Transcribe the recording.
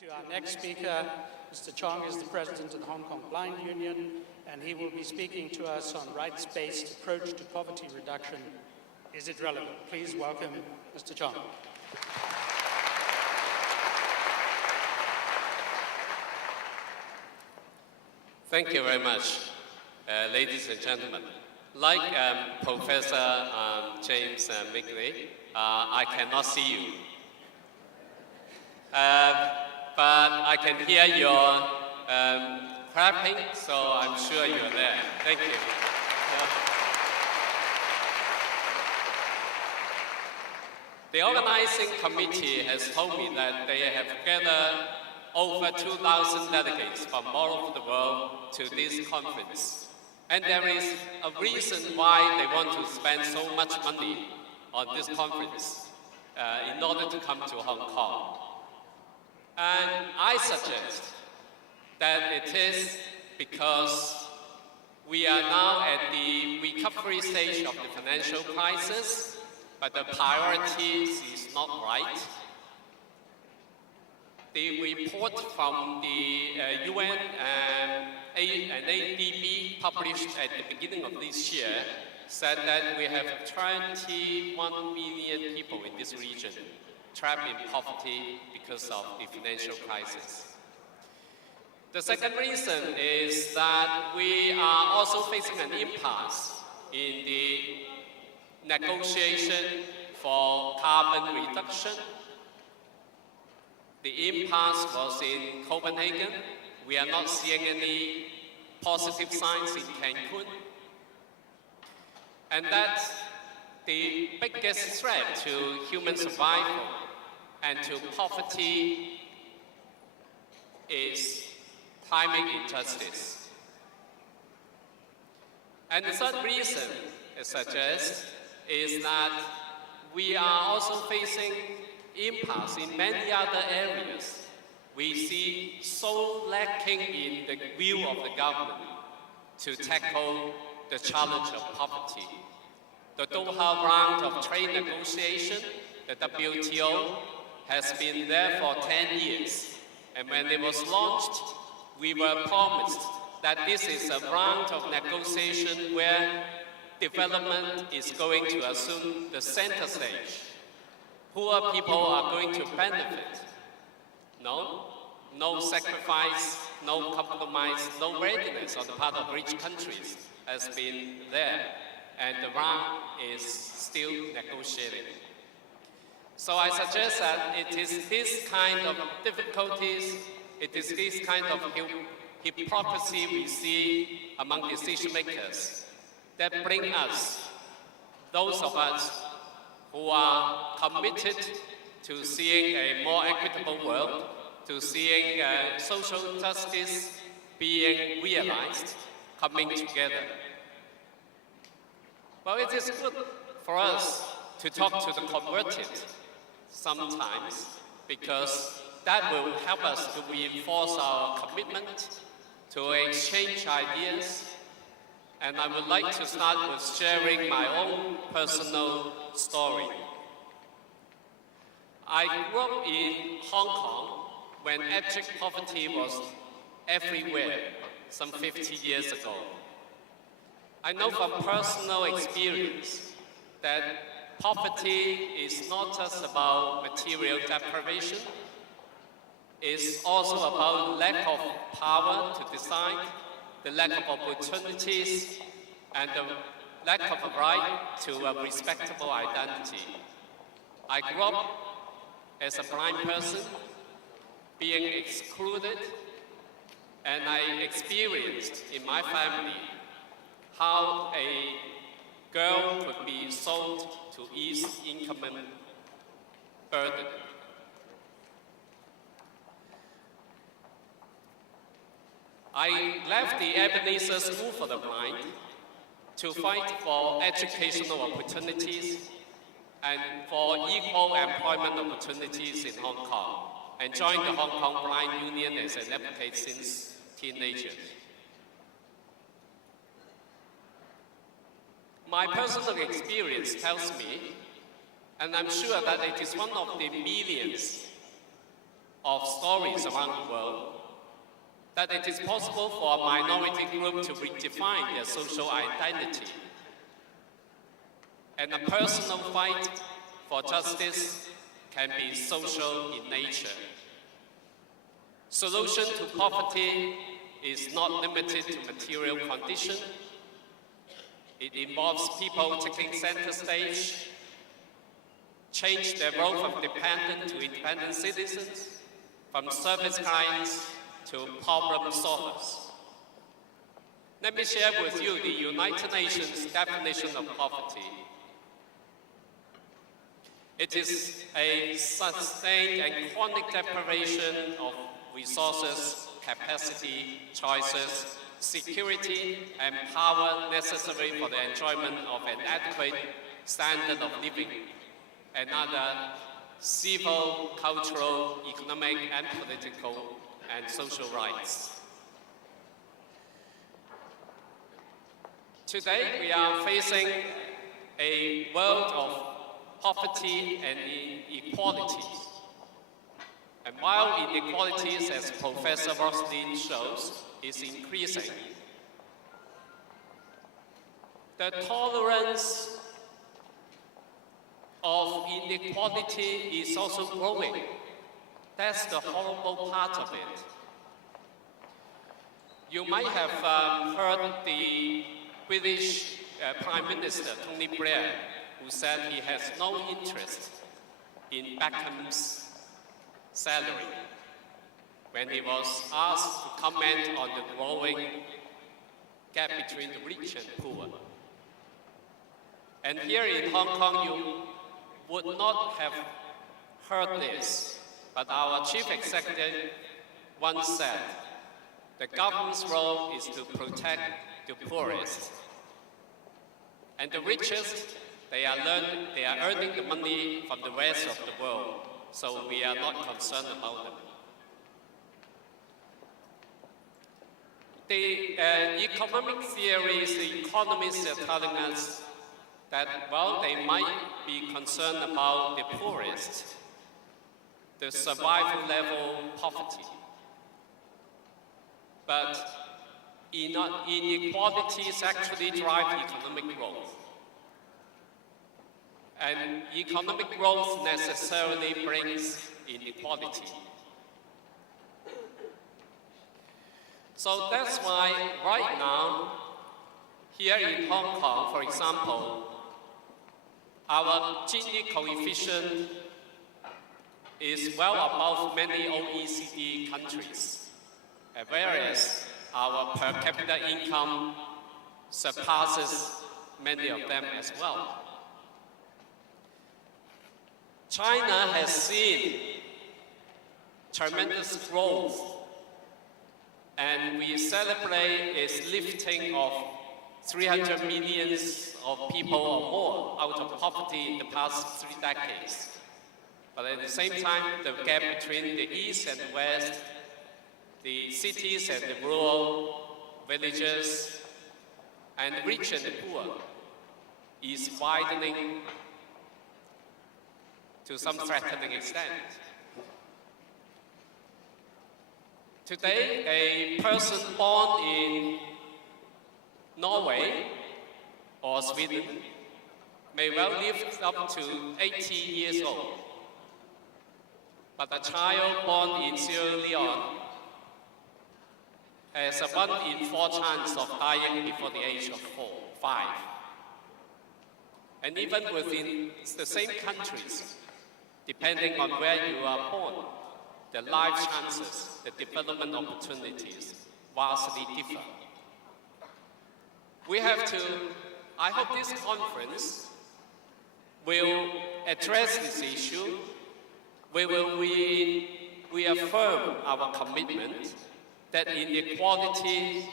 To our next speaker, Mr. Chong is the president of the Hong Kong Blind Union, and he will be speaking to us on rights-based approach to poverty reduction. Is it relevant? Please welcome Mr. Chong. Thank you very much, ladies and gentlemen. Like Professor James Migley, I cannot see you. But I can hear your clapping, so I'm sure you're there. Thank you. The organizing committee has told me that they have gathered over 2,000 delegates from all over the world to this conference. And there is a reason why they want to spend so much money on this conference in order to come to Hong Kong. And I suggest that it is because we are now at the recovery stage of the financial crisis, but the priorities is not right. The report from the UN and ADB published at the beginning of this year said that we have 21 million people in this region trapped in poverty because of the financial crisis. The second reason is that we are also facing an impasse in the negotiation for carbon reduction. The impasse was in Copenhagen. We are not seeing any positive signs in Cancun. And that the biggest threat to human survival and to poverty is climate injustice. And the third reason, I suggest, is that we are also facing impasse in many other areas. We see so lacking in the view of the government to tackle the challenge of poverty. The Doha round of trade negotiation, the WTO, has been there for 10 years. And when it was launched, we were promised that this is a round of negotiation where development is going to assume the center stage. Poor people are going to benefit. No sacrifice, no compromise, no readiness on the part of rich countries has been there. And the round is still negotiating. So I suggest that it is this kind of difficulties, it is this kind of hypocrisy we see among decision makers that bring us, those of us who are committed to seeing a more equitable world, to seeing social justice being realized, coming together. Well, it is good for us to talk to the converted sometimes, because that will help us to reinforce our commitment to exchange ideas. And I would like to start with sharing my own personal story. I grew up in Hong Kong when abject poverty was everywhere some 50 years ago. I know from personal experience that poverty is not just about material deprivation, it's also about lack of power to decide, the lack of opportunities, and the lack of a right to a respectable identity. I grew up as a blind person, being excluded, and I experienced in my family how a girl could be sold to ease income burden. I left the Ebenezer School for the Blind to fight for educational opportunities and for equal employment opportunities in Hong Kong, and joined the Hong Kong Blind Union as an advocate since teenager. My personal experience tells me, and I'm sure that it is one of the millions of stories around the world that it is possible for a minority group to redefine their social identity. And a personal fight for justice can be social in nature. Solution to poverty is not limited to material condition. It involves people taking center stage, change their role from dependent to independent citizens, from service kinds to problem solvers. Let me share with you the United Nations definition of poverty. It is a sustained and chronic deprivation of resources, capacity, choices, security, and power necessary for the enjoyment of an adequate standard of living and other civil, cultural, economic, and political and social rights. Today, we are facing a world of poverty and inequalities. And while inequalities, as Professor Roslin shows, is increasing, the tolerance of inequality is also growing. That's the horrible part of it. You might have heard the British Prime Minister, Tony Blair, who said he has no interest in Beckham's salary when he was asked to comment on the growing gap between the rich and poor. And here in Hong Kong, you would not have heard this, but our chief executive once said, the government's role is to protect the poorest. And the richest, they are earning the money from the rest of the world, so we are not concerned about them. The economic theories, the economists are telling us that, well, they might be concerned about the poorest, the survival level poverty. But inequalities actually drive economic growth. And economic growth necessarily brings inequality. So that's why right now, here in Hong Kong, for example, our Gini coefficient is well above many OECD countries, whereas our per capita income surpasses many of them as well. China has seen tremendous growth, and we celebrate its lifting of 300 million of people or more out of poverty in the past 3 decades. But at the same time, the gap between the East and the West, the cities and the rural villages, and the rich and the poor is widening to some threatening extent. Today, a person born in Norway or Sweden may well live up to 80 years old. But a child born in Sierra Leone has a 1 in 4 chance of dying before the age of 5. And even within the same countries, depending on where you are born, the life chances, the development opportunities vastly differ. We have to, I hope this conference will address this issue. We will reaffirm our commitment that inequality